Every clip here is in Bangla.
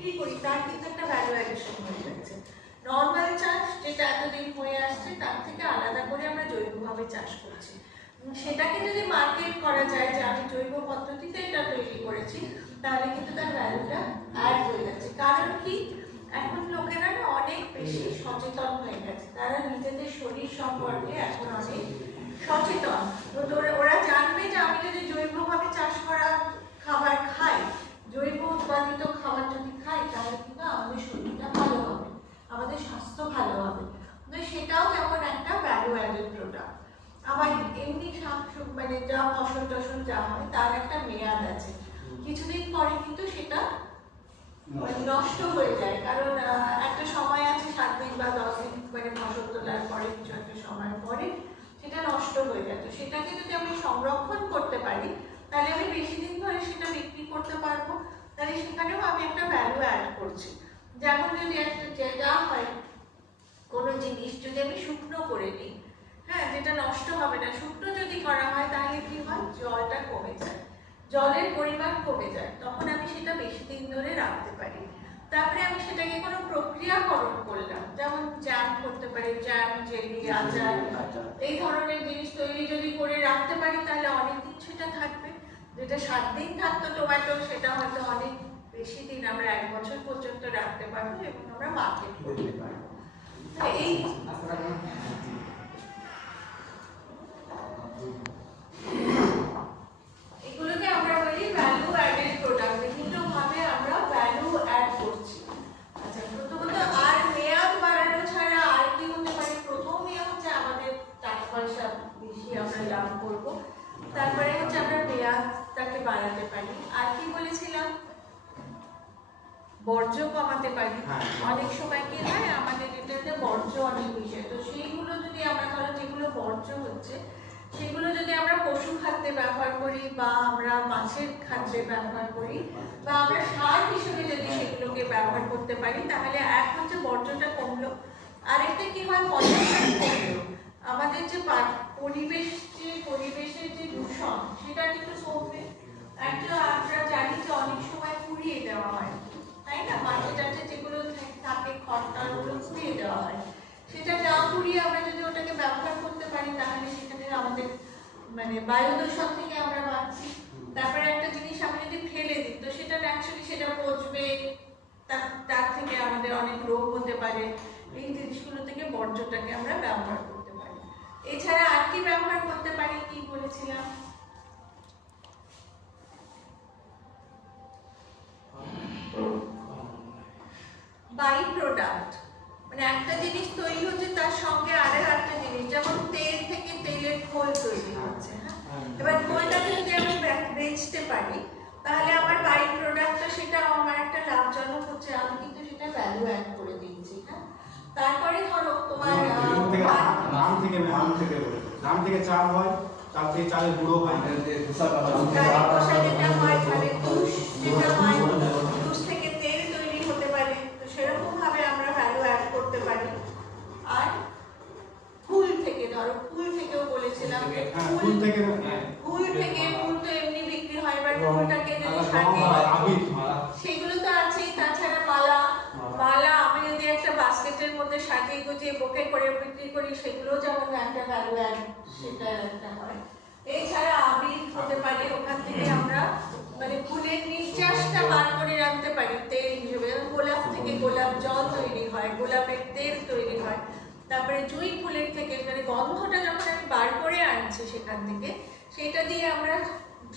বিক্রি করি, তার কিন্তু একটা ভ্যালু অ্যাডিশন হয়ে যাচ্ছে। নর্মাল চাষ যেটা এতদিন হয়ে আসছে, তার থেকে আলাদা করে আমরা জৈবভাবে চাষ করছি। সেটাকে যদি মার্কেট করা যায় যে আমি জৈব পদ্ধতিতে এটা তৈরি করেছি, তাহলে কিন্তু তার ভ্যালুটা অ্যাড হয়ে যাচ্ছে। কারণ কি? এখন লোকেরা না অনেক বেশি সচেতন হয়ে গেছে। তারা নিজেদের শরীর সম্পর্কে এখন অনেক সচেতন। তো ওরা জানবে যে আমি যদি জৈবভাবে চাষ করা খাবার খাই জৈব উৎপাদিত খাবার যদি খাই? তাহলে কিন্তু আমাদের শরীরটা ভালো হবে আমাদের স্বাস্থ্য ভালো হবে। তো সেটাও যেমন একটা ভ্যালু অ্যাডেড প্রোডাক্ট আবার এমনি শাক মানে যা ফসল টসল যা হয় তার একটা মেয়াদ আছে। কিছুদিন পরে কিন্তু সেটা মানে নষ্ট। হয়ে যায়। কারণ একটা সময় আছে সাত দিন বা দশ দিন মানে ফসল তোলার পরে কিছু একটা সময় পরে সেটা নষ্ট হয়ে যায়। তো সেটাকে যদি আমি সংরক্ষণ করতে পারি তাহলে আমি বেশি দিন ধরে সেটা বিক্রি করতে পারব তাহলে সেখানেও আমি একটা ভ্যালু অ্যাড করছি। যেমন যদি একটা যেটা হয় কোনো জিনিস যদি আমি শুকনো করে নিই হ্যাঁ যেটা নষ্ট হবে না শুকনো যদি করা হয় তাহলে কি হয়? জলটা কমে যায়। জলের পরিমাণ কমে যায় তখন আমি সেটা বেশি দিন ধরে রাখতে পারি। তারপরে আমি সেটাকে কোনো প্রক্রিয়াকরণ করলাম যেমন জ্যাম করতে পারি জ্যাম জেলি আচার এই ধরনের জিনিস তৈরি যদি করে রাখতে পারি তাহলে অনেক সেটা থাকবে। যেটা সাত দিন থাকতো টমেটো সেটা হয়তো অনেক বেশি দিন আমরা এক বছর পর্যন্ত রাখতে পারব এবং আমরা মার্কেট করতে পারব। এই এগুলোকে আমরা বলি ভ্যালু অ্যাডেড প্রোডাক্ট বিভিন্ন ভাবে আমরা ভ্যালু অ্যাড করছি। আচ্ছা প্রথমত আর মেয়াদ বাড়ানো ছাড়া আর কি হতে পারে? প্রথমে হচ্ছে আমাদের টাকা পয়সা বেশি আমরা লাভ করব। তারপরে হচ্ছে মেয়াদটাকে বাড়াতে পারি। আর কি বলেছিলাম? বর্জ্য কমাতে পারি। হ্যাঁ। অনেক সময় কি হয় আমাদের এটাতে বর্জ্য অনেক বিষয় তো সেইগুলো যদি আমরা ধরো যেগুলো বর্জ্য হচ্ছে সেগুলো যদি আমরা পশু খাদ্যে ব্যবহার করি বা আমরা মাছের খাদ্যে ব্যবহার করি বা আমরা সার হিসেবে যদি সেগুলোকে ব্যবহার করতে পারি তাহলে এক হচ্ছে বর্জ্যটা কমলো। আরেকটা কি হয় পলিউশন কমলো। আমাদের যে পরিবেশ যে পরিবেশের যে দূষণ সেটা কিন্তু কমবে একটা আমরা জানি যে অনেক সময় পুড়িয়ে দেওয়া হয়। তাই না? মাঠে যেগুলো থাকে খড়টা ওগুলো পুড়িয়ে দেওয়া হয়। সেটা না পুড়িয়ে আমরা যদি ওটাকে ব্যবহার করতে পারি, তাহলে সেখানে আমাদের মানে বায়ু দূষণ থেকে আমরা বাঁচছি। তারপরে একটা জিনিস আমি যদি ফেলে দিই, তো সেটা ন্যাচারালি সেটা পচবে। তার থেকে আমাদের অনেক রোগ হতে পারে। এই জিনিসগুলো থেকে বর্জ্যটাকে আমরা ব্যবহার করতে পারি। এছাড়া আর কি ব্যবহার করতে পারি কি বলেছিলাম? বাই প্রোডাক্ট মানে একটা জিনিস তৈরি হচ্ছে তার সঙ্গে আরেক একটা জিনিস যেমন তেল থেকে তেলের খোল তৈরি হচ্ছে হ্যাঁ? এবার খোলটাকে যদি আমি বেচতে পারি তাহলে আমার বাই প্রোডাক্টটা সেটা আমার একটা লাভজনক হচ্ছে আমি কিন্তু সেটা ভ্যালু অ্যাড করে দিচ্ছি হ্যাঁ? তারপরে ধরো তোমার এরকম থেকে ধান থেকে ধান থেকে চাল হয় চাল থেকে চালের গুঁড়ো হয়। যেটা হয় মানে তুষ যেটা হয় তুষ থেকে তেল তৈরি হতে পারে তো সেরকম ভাবে আমরা ভ্যালু অ্যাড করতে পারি আর ফুল থেকে ধরো ফুল থেকেও হ্যাঁ ফুল থেকে হ্যাঁ ফুল থেকে ফুল তো এমনি বিক্রি হয় এবার ফুলটাকে যদি সাজিয়ে সেগুলো তো আছেই তাছাড়া মালা মালা। আমি যদি একটা বাস্কেটের মধ্যে সাজিয়ে গুছিয়ে বোকে করে বিক্রি করি সেগুলোও যেমন একটা ভ্যালু অ্যাড সেটা একটা হয়। এছাড়া আবির হতে পারে ওখান থেকে আমরা মানে ফুলের নির্যাসটা বার করে রাখতে পারি তেল হিসেবে। গোলাপ থেকে গোলাপ জল তৈরি হয় গোলাপের তেল তৈরি হয়। তারপরে জুঁই ফুলের থেকে মানে গন্ধটা যখন আমি বার করে আনছি সেখান থেকে, সেটা দিয়ে আমরা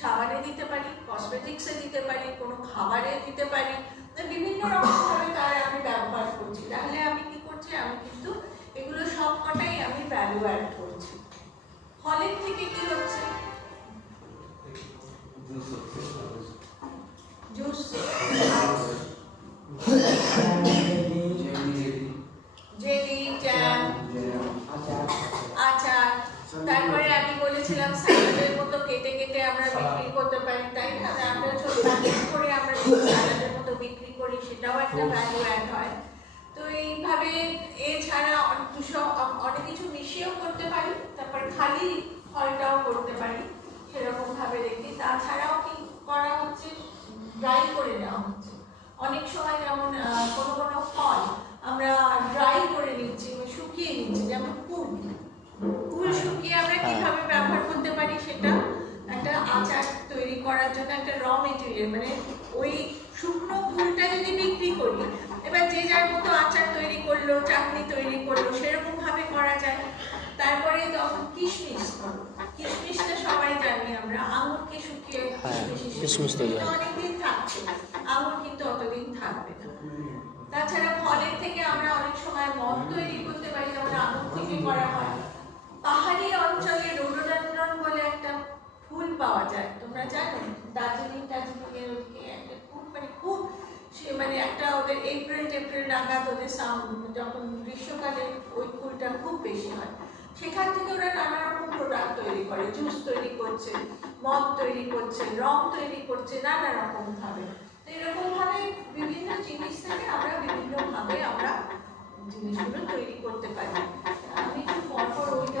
সাবানে দিতে পারি কসমেটিক্সে দিতে পারি, কোনো খাবারে দিতে পারি। তো বিভিন্ন রকম ভাবে তার আমি বলেছিলাম স্যালাডের মতো কেটে কেটে আমরা বিক্রি করতে পারি তাই না? আমরা ছোট প্যাকেট করে আমরা স্যালাডের মতো বিক্রি করি সেটাও একটা ভ্যালু অ্যাড হয়। তো এইভাবে এছাড়া অ- অনেক কিছু মিশিয়েও করতে পারি তারপর খালি ফলটাও করতে পারি সেরকম ভাবে রেখে তাছাড়াও কি করা হচ্ছে? ড্রাই করে নেওয়া হচ্ছে। অনেক সময় যেমন কোনো কোনো ফল আমরা ড্রাই করে নিচ্ছি শুকিয়ে নিচ্ছি যেমন কুল। শুকিয়ে আমরা হ্যাঁ। কীভাবে ব্যবহার করতে পারি সেটা? একটা আচার তৈরি করার জন্য একটা র মেটেরিয়াল মানে ওই শুকনো কুলটা যদি বিক্রি করি এবার যে যার মতো আচার তৈরি করল চাটনি তৈরি করল সেরকম ভাবে করা যায়। তারপরে তখন কিশমিশ কিশমিশটা সবাই জানি আমরা আঙুরকে শুকিয়ে হ্যাঁ, কিশমিশ অনেকদিন থাকছে আঙুর কিন্তু অতদিন থাকবে না। তাছাড়া ফলের থেকে আমরা অনেক সময় মদ তৈরি করতে পারি যেমন আঙুর থেকে করা হয়। পাহাড়ি অঞ্চলে রোডোডেন্ড্রন বলে একটা ফুল পাওয়া যায়। তোমরা জানো, দার্জিলিং টার্জিলিং এর ওদিকে একটা খুব মানে খুব সে মানে একটা ওদের এপ্রিল টেপ্রিল নাগাদ ওদের সাউন্ড যখন গ্রীষ্মকালে ওই ফুলটা খুব বেশি হয়। সেখান থেকে ওরা নানা রকম প্রোডাক্ট তৈরি করে জুস তৈরি করছে, মদ তৈরি করছে রং তৈরি করছে, নানা রকম ভাবে। তো এরকম ভাবে বিভিন্ন জিনিস থেকে আমরা বিভিন্নভাবে আমরা জিনিসগুলো তৈরি করতে পারি। আমি একটু পরপর পর ওইটা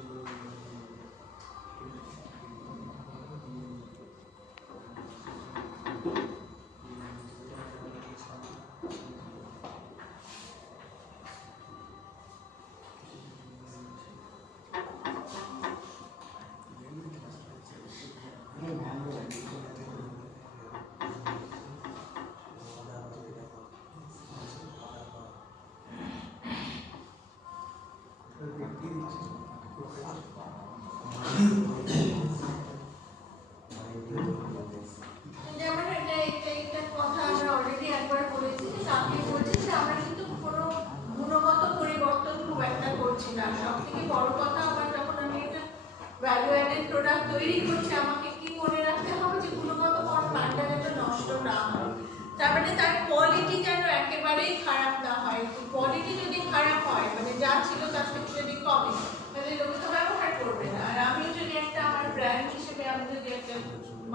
মানে তার কোয়ালিটি যেন একেবারেই খারাপ না হয়। কোয়ালিটি যদি খারাপ হয় মানে যা ছিল তার থেকে যদি কমে তাহলে লোকে তো ব্যবহার করবে না। আর আমিও যদি একটা আমার ব্র্যান্ড হিসেবে আমি যদি একটা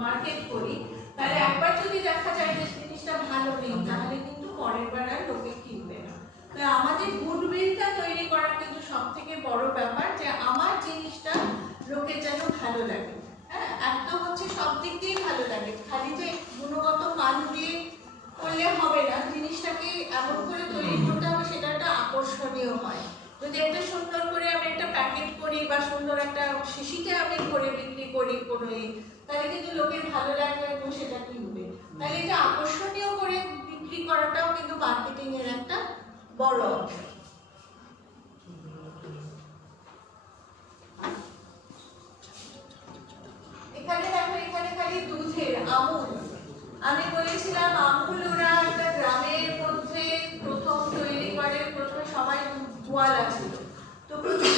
মার্কেট করি, তাহলে একবার যদি দেখা যায় যে জিনিসটা ভালো নেই, তাহলে কিন্তু পরের বার আর লোকে কিনবে না। তো আমাদের গুডউইলটা তৈরি করা কিন্তু সব থেকে বড় ব্যাপার যে আমার জিনিসটা লোকের যেন ভালো লাগে। হ্যাঁ একটা হচ্ছে সব দিক দিয়ে ভালো লাগে। খালি যে গুণগত মান দিয়ে করলে হবে না জিনিসটাকে এমন করে তৈরি করতে হবে সেটা একটা আকর্ষণীয় হয়। যদি একটা সুন্দর করে আমি একটা প্যাকেট করি বা সুন্দর একটা শিশিতে আমি করে বিক্রি করি কোনো তাহলে কিন্তু লোকের ভালো লাগবে এবং সেটা কিনবে। তাহলে এটা আকর্ষণীয় করে বিক্রি করাটাও কিন্তু মার্কেটিং এর একটা বড় অংশ এখানে দেখো এখানে খালি দুধের আমুল আমি বলেছিলাম আমুল ওরা একটা গ্রামের মধ্যে প্রথম তৈরি করে প্রথমে সবাই গোয়ালা ছিল তো প্রচুর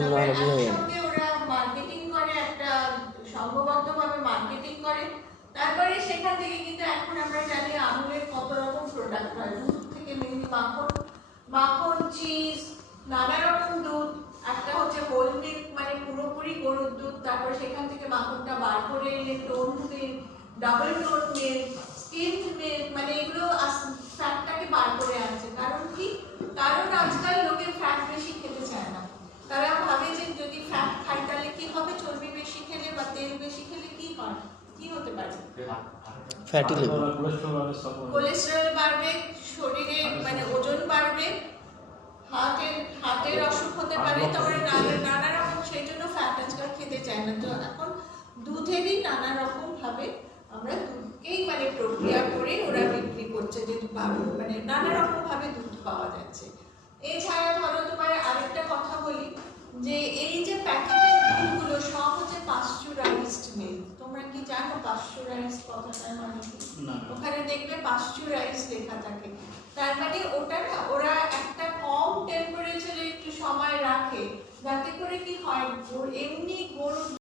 হতো জি, না, ওরা মার্কেটিং করে একটা সংঘবদ্ধভাবে মার্কেটিং করে। তারপরে সেখান থেকে কিন্তু এখন আমরা জানি আমুলের কত রকম প্রোডাক্ট হয়। দুধ থেকে মেনলি মাখন মাখন চিজ নানা রকম দুধ। একটা হচ্ছে হোল মানে পুরোপুরি গরুর দুধ। তারপর সেখান থেকে মাখনটা বার করে এনে tone milk double tone milk skimmed মানে এগুলো ফ্যাটটাকে বার করে আনছে কারণ কি কারণ আজকাল লোকে ফ্যাট বেশি খেতে চায় না তারা ভাবে যে যদি ফ্যাট খাই তাহলে কি হবে চর্বি বেশি খেলে বা তেল বেশি খেলে কি হয় কি হতে পারে? ফ্যাটি লিভার কোলেস্টেরল বাড়বে শরীরে মানে ওজন বাড়বে হার্টের হার্টের অসুখ হতে পারে তারপরে নানা রকম সেই জন্য ফ্যাট আজকাল খেতে চায় না। তো এখন দুধেরই নানা রকম ভাবে আমরা দুধকেই মানে প্রক্রিয়া করে ওরা বিক্রি করছে যে পাবে। মানে নানা রকম ভাবে দুধ পাওয়া যাচ্ছে। এছাড়া ধরো তোমার আরেকটা কথা বলি যে এই যে প্যাকেটের দুধগুলো সব হচ্ছে পাস্চুরাইজড মিল্ক তোমরা কি জানো পাস্চুরাইজড কথাটার মানে কি পাস্চুরাইজ লেখা থাকে। তার মানে ওটা না, ওরা একটা কম টেম্পারেচারে একটু সময় রাখে, যাতে করে কি হয় গরু- এমনি গরুর